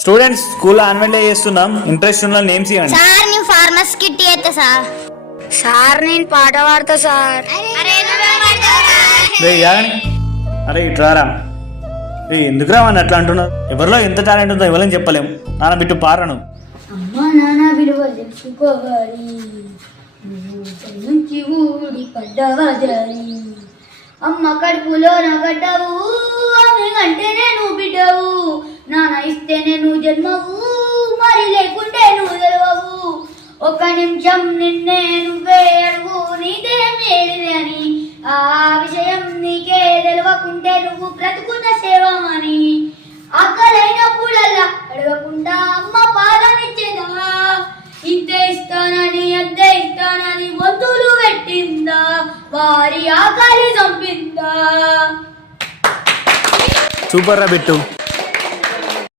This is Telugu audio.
స్టూడెంట్స్ స్కూల్లో యాన్యువల్ డే చేస్తున్నాం. ఇంట్రెస్ట్ ఉన్న నేమ్స్ ఇవ్వండి. సార్ నేను ఫార్మర్స్ కిట్ చేస్తా సార్. సార్ నేను పాట పాడతా సార్. అరే ఇట్రారా. ఎందుకు రావని అట్లా అంటున్నారు? ఎవరిలో ఎంత టాలెంట్ ఉందో ఎవరైనా చెప్పలేము. నాన్న బిట్టు పారను. అమ్మా నాన్న విలువ తెలుసుకోవాలి, నుంచి ఊడి పడ్డవాజాలి. అమ్మ కడుపులో నా గడ్డవు, ఆమె అంటేనే నువ్వు బిడ్డవు. నాన్న ఇస్తేనే నువ్వు జన్మవు, మరి లేకుంటే నువ్వు తెలవవు. ఒక నిమిషం నిన్నే నువ్వే అడుగు, నీదేం ఏది అని. ఆ విషయం నీకే తెలవకుంటే నువ్వు బ్రతుకున్న సేవమని. ఆకలైనప్పుడల్లా అడగకుండా అమ్మ పాలనిచ్చేదా, ఇంతే ఇస్తానని అంతే ఇస్తానని వంతులు పెట్టిందా, వారి ఆకలి చంపిందా. సూపర్ రా బిట్టు.